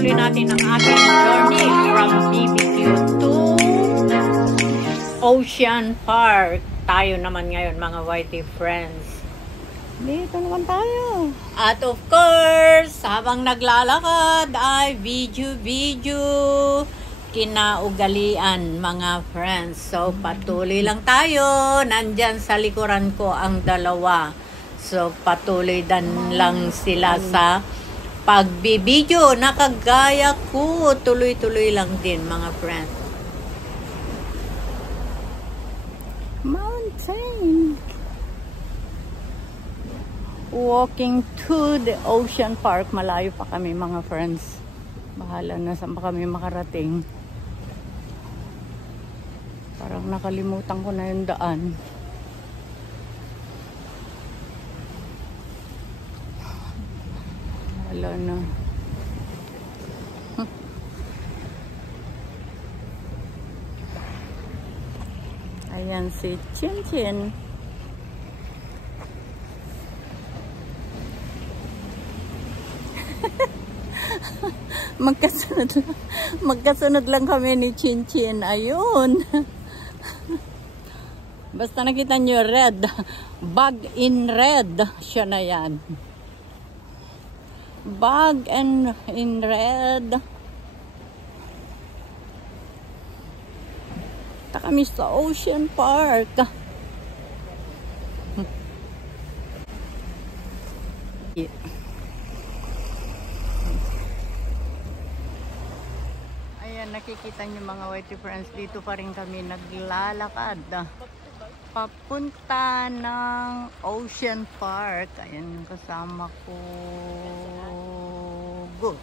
ipagpatuloy natin ang ating journey from BBQ to Ocean Park. Tayo naman ngayon mga YT friends. Dito naman tayo. At of course, habang naglalakad ay video kinaugalian mga friends. So patuloy lang tayo. Nandyan sa likuran ko ang dalawa. So patuloy dan lang sila sa pagbibideo na kagaya ko. Tuloy-tuloy lang din mga friends. Mountain. Walking to the Ocean Park. Malayo pa kami mga friends. Bahala na saan pa kami makarating. Parang nakalimutan ko na yung daan. Wala na. Ayan si Chin Chin. Magkasunod lang kami ni Chin Chin. Ayun. Basta nakita nyo red. Bag in red. Siya na yan. Bag in red. Ta kami sa Ocean Park. Ayan, nakikita niyo mga YT friends, dito pa rin kami naglalakad. Papunta ng Ocean Park. Ayan yung kasama ko. Go.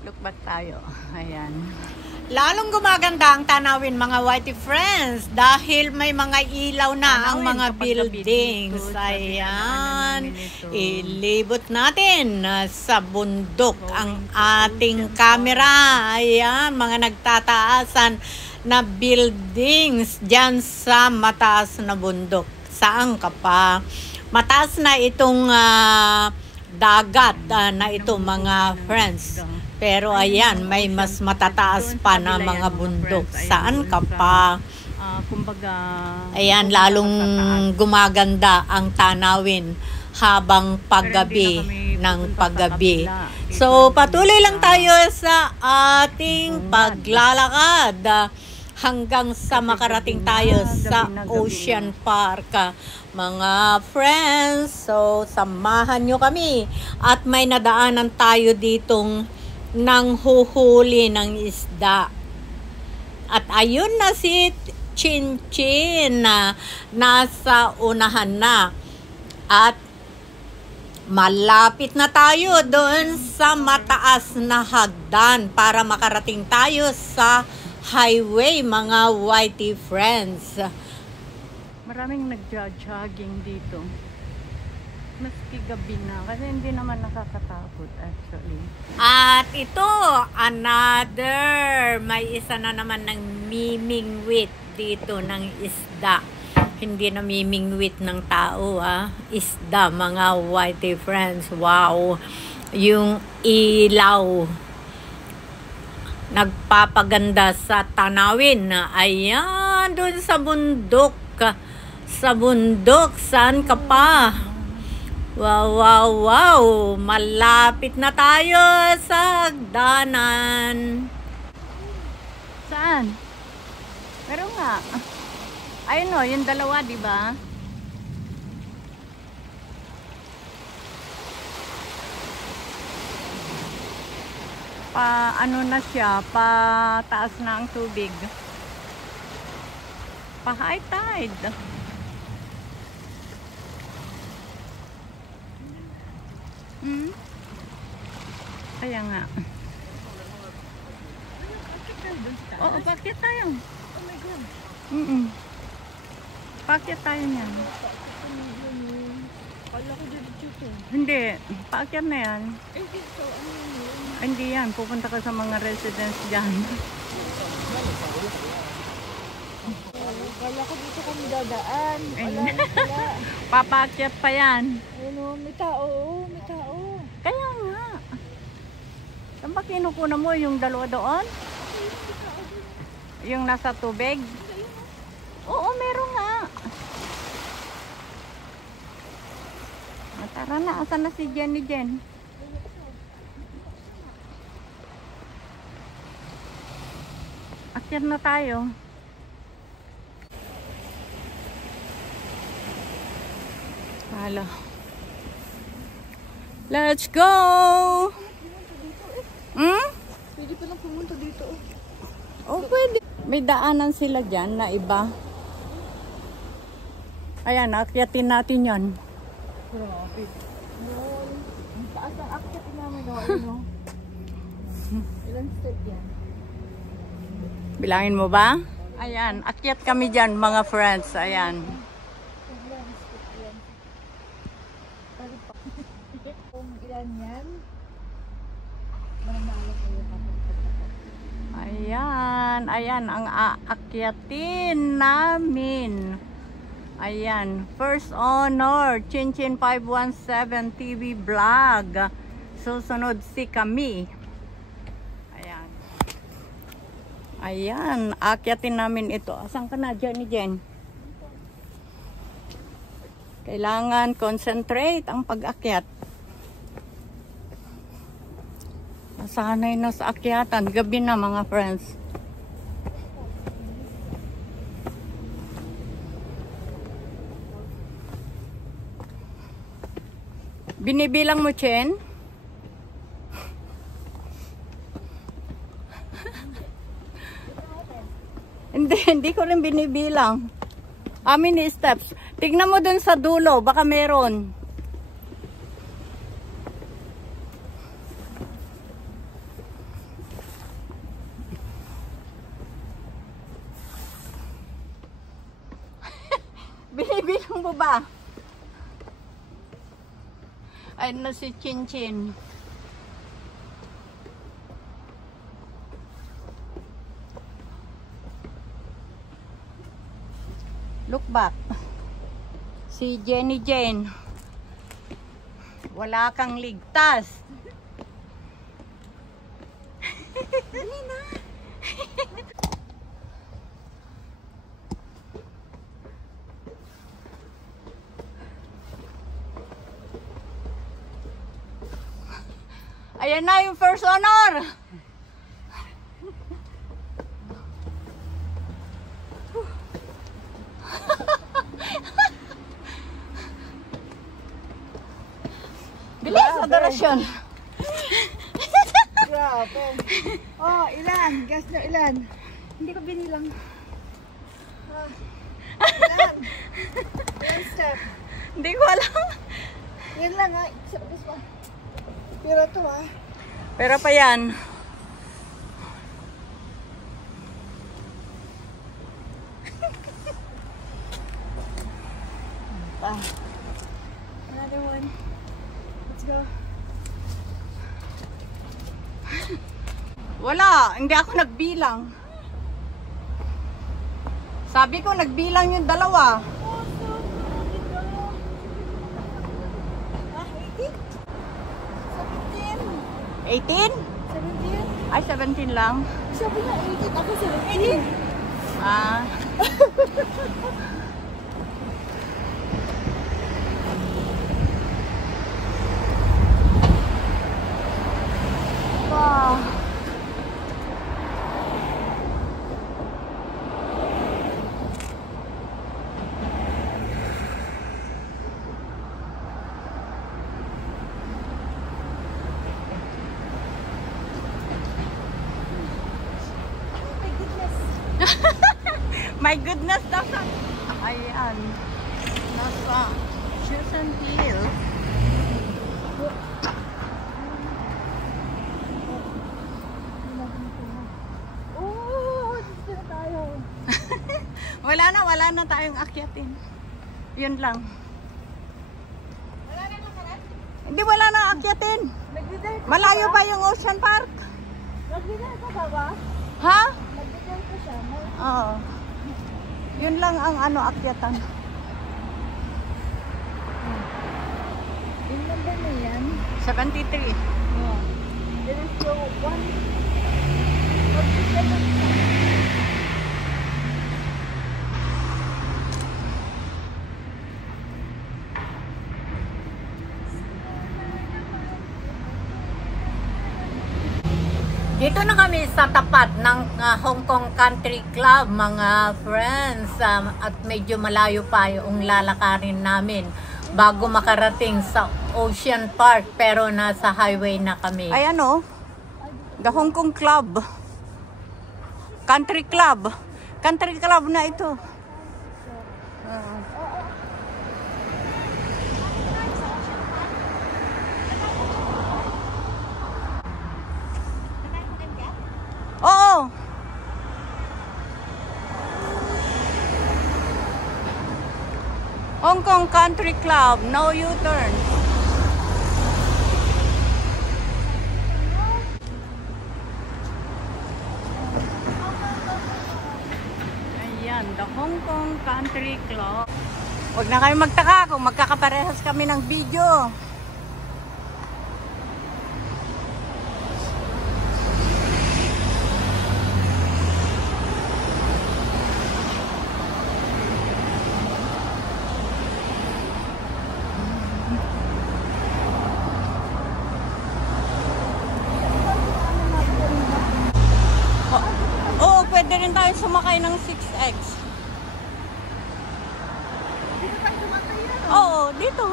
Look back tayo. Ayan. Lalong gumaganda ang tanawin mga YT friends dahil may mga ilaw na ang mga buildings. Ayan. Ilibot natin sa bundok ang ating camera. Ayan. Mga nagtataasan na buildings dyan sa mataas na bundok. Saan ka pa? Mataas na itong dagat na ito mga friends. Pero ayan, may mas matataas pa na mga bundok. Saan ka pa? Ayan, lalong gumaganda ang tanawin habang paggabi ng paggabi. So, patuloy lang tayo sa ating paglalakad hanggang sa makarating tayo sa Ocean Park. Mga friends, so samahan nyo kami. At may nadaanan tayo ditong nang huhuli ng isda. At ayun na si Chin Chin na nasa unahan na. At malapit na tayo doon sa mataas na hagdan para makarating tayo sa highway mga YT friends. Maraming nagja-jogging dito. Maski gabi na. Kasi hindi naman nakakatakot actually. At ito, another. May isa na naman ng mimingwit dito ng isda. Hindi na mimingwit ng tao Isda mga YT friends. Wow. Yung ilaw. Nagpapaganda sa tanawin. Ayan, doon sa bundok. Sa bundok. Saan ka pa? Wow, wow, wow. Malapit na tayo sa hagdanan. Saan? Pero nga. Ayun o, yung dalawa, di ba? Ano na siya, taas na ang tubig. High tide. Kaya nga. Oo, bakit tayo? Oh my God. Bakit tayo niyan? Kala ko dito. Hindi, paakyat na yan. Hindi yan, pupunta ka sa mga residents dyan. Kala ko dito kami dadaan. Wala. Papaakyat pa yan. Ano, may tao. May tao. Kaya nga. Saan ba kinukuna mo yung dalawa doon? Yung nasa tubig? Oo, meron nga. Tara na, asan na si Jenny Jen? Akyat na tayo. Hala. Let's go! Pwede pa lang pumunta dito. Oh, pwede. May daanan sila dyan na iba. Ayan, akyatin natin yan. Grabe. Ang taas ang akyat namin. Ano? Ilang step yan? Bilangin mo ba? Ayan, akyat kami dyan mga friends. Ayan. Kung ilan yan? Ayan, ayan ang aakyatin namin. Ayan, first honor, Chinchin 517 TV vlog. Susunod si kami. Ayan. Ayan, akyatin namin ito. Asan ka na dyan ni Jen? Kailangan concentrate ang pag-akyat. Sanay na sa akyatan. Gabi na mga friends. Binibilang mo, Chen? Hindi ko rin binibilang. How many steps? Tignan mo dun sa dulo, baka meron. Binibilang mo ba? Ay, na si Chinchin. Look back. Si Jenny Jane. Wala kang ligtas. Dali na. Ayan na yung first honor. Bilis, adorasyon. Grabe. Oh, ilan? Guess nyo ilan? Hindi ko binilang. Ilan? One step. Hindi ko alam. Yan lang ha. Isip pa. Pero ito ha. Pero pa yan. Another one. Let's go. Wala, hindi ako nagbilang. Sabi ko nagbilang yung dalawa. 18? 17? Ay, 17 lang. Sabi na 18. Ako 17. Ah. Wow. My goodness, nasa, ayan, nasa Susan Hill. Oh, dito na tayo. Wala na tayong akyatin. Yun lang. Wala na naman. Hindi, wala na akyatin. Malayo pa yung Ocean Park. Nagdidel ka ba ba? Ha? Nagdidel ka siya. Oo. Yun lang ang akyatan. Yung number na yan. 73. Oh. There is your one. Dito na kami sa tapat ng Hong Kong Country Club, mga friends. At medyo malayo pa yung lalakarin namin bago makarating sa Ocean Park. Pero nasa highway na kami. Ayan o, the Hong Kong Club. Country Club. Country Club na ito. Oo. Hong Kong Country Club, no U-turn. Ayan, the Hong Kong Country Club. Huwag na kayo magtaka kung magkakaparehas kami ng video. Pwede rin tayo sumakay ng 6X. Dito tayo dumatay yan. Oo, dito.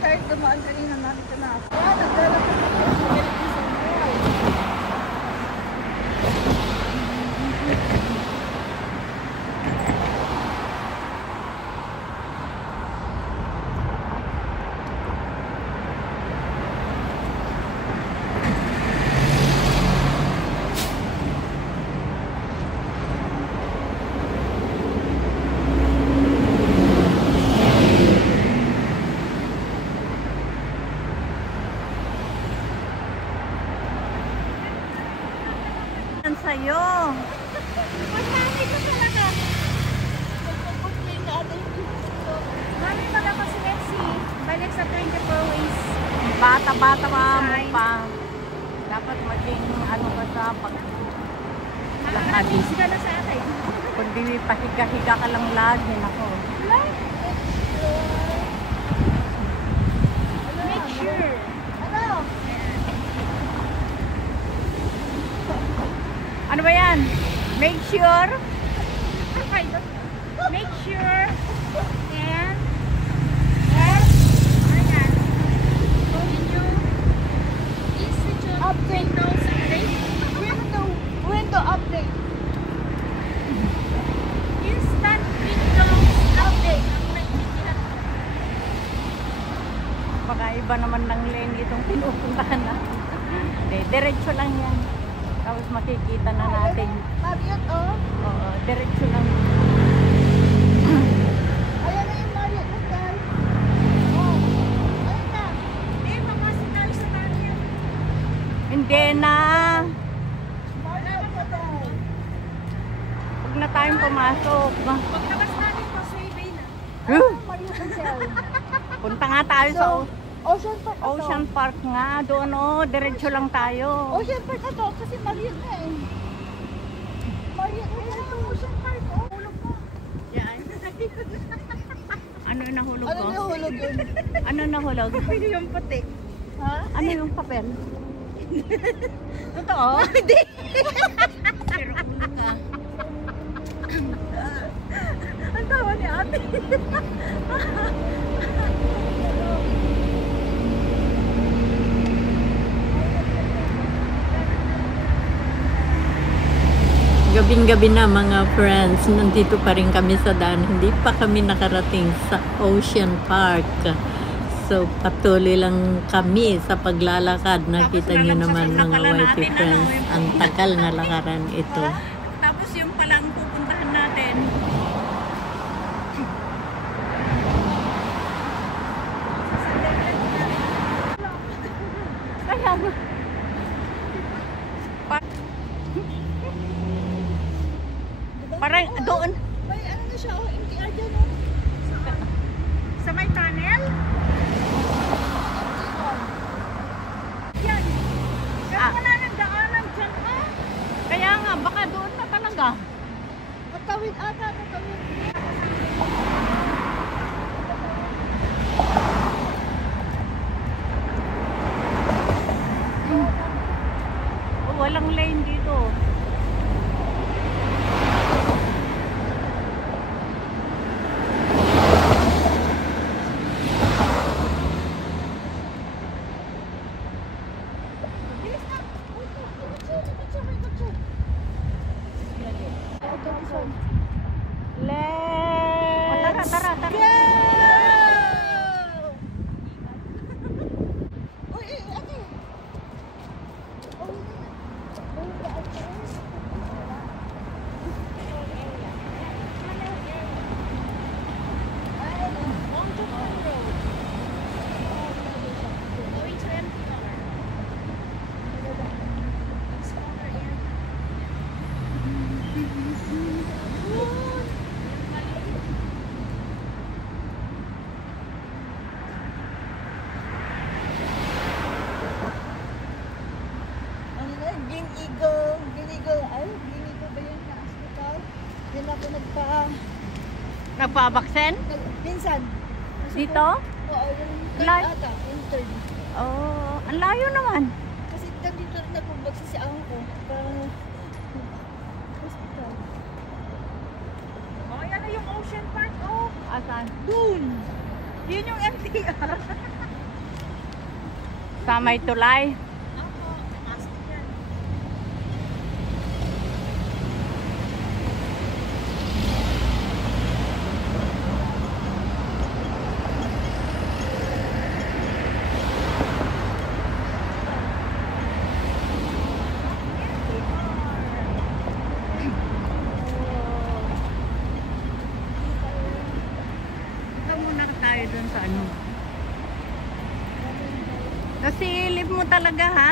Tayo dumaan kanina namin ka na. Ayan, naglalakad ako. Sa'yo. Mami ko talaga. Nagpapag-play na ata yung gusto. Mami pala ko si Messi. Balik sa 24 ways. Bata-bata mo pa. Dapat maging ano ka sa pag... Makakatiis ka na sa akin. Kung di pahiga-higa ka lang lagi, nako. Make sure. Ano? Ano ba yan? Make sure. Make sure. And ayan. Continue. Institute Windows update. Window update. Instant Windows update. Ang nagtitihan ko. Baka iba naman ng lane itong pinupuntahan na. Hindi, diretso lang yan. Tapos makikita na natin. Marriott, oh. Oo, diretso lang. Ayan na yung Marriott Hotel. Oh. Ayan na. Eh, makasi tayo sa Marriott. Hindi na. Marriott Hotel. Huwag na tayong pumasok. Paglabas natin pa, Suibay na. Marriott Hotel. Punta nga tayo sa Ocean Park na to. Ocean Park nga. Doon diretso lang tayo. Ocean Park na to, kasi Marriott na eh. Marriott na ito, Ocean Park. Oh, hulog mo. Yan. Ano yung nahulog Ano ko? yung hulog yun? Ano nahulog? Yung puti. Ha? Ano yung papel? Totoo? Hindi. Pero ulo ka. Ang tawa ni ate. Gabing-gabi na mga friends, nandito pa rin kami sa daan. Hindi pa kami nakarating sa Ocean Park. So patuloy lang kami sa paglalakad. Nakita nyo naman mga YT friends, ang tagal na lakaran ito. Tapos yung palang pupuntahan natin. Doon. May ano na siya, oh, MTR dyan, oh. Sa may tunnel? Yan. Pero wala nang daanan dyan, ah. Kaya nga, baka doon na talaga. Tatawid ata, tatawid. Walang lane dito. Bilis na. May kotse. Let's tara. Go! Uy, ate. Ginigo ba yun na hospital? Yan ako Nagpa-vaccine? Minsan. Dito? Oo, yung Live? ata, yung third. Oh, ang layo naman. Kasi nandito rin nagpabagsi si ako. Parang hospital. Oh, yan na yung Ocean Park, oh. Asan? Dun! Yun yung MTR. Sa may tulay. Ako, nakasok yan. Ito muna tayo dun sa ano. Kasi live mo talaga, ha?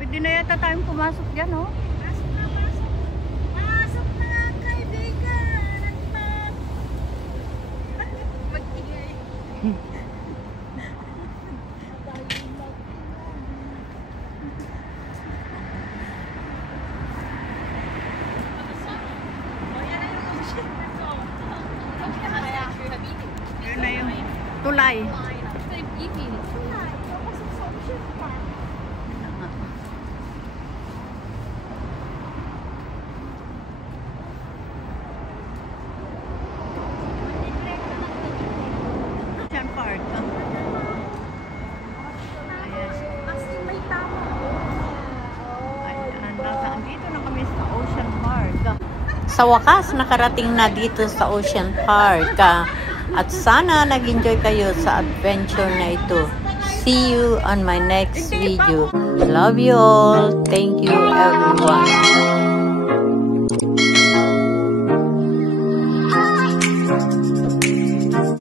Pwede na yata tayong pumasok dyan, oh. Pasok na, pasok. Pasok na, kaibigan. Mag-ingay. Yun na yung tulay. Ocean Park. Dito na kami sa Ocean Park. Sa wakas, nakarating na dito sa Ocean Park. At sana nag-enjoy kayo sa adventure na ito. See you on my next video. Love you all. Thank you everyone.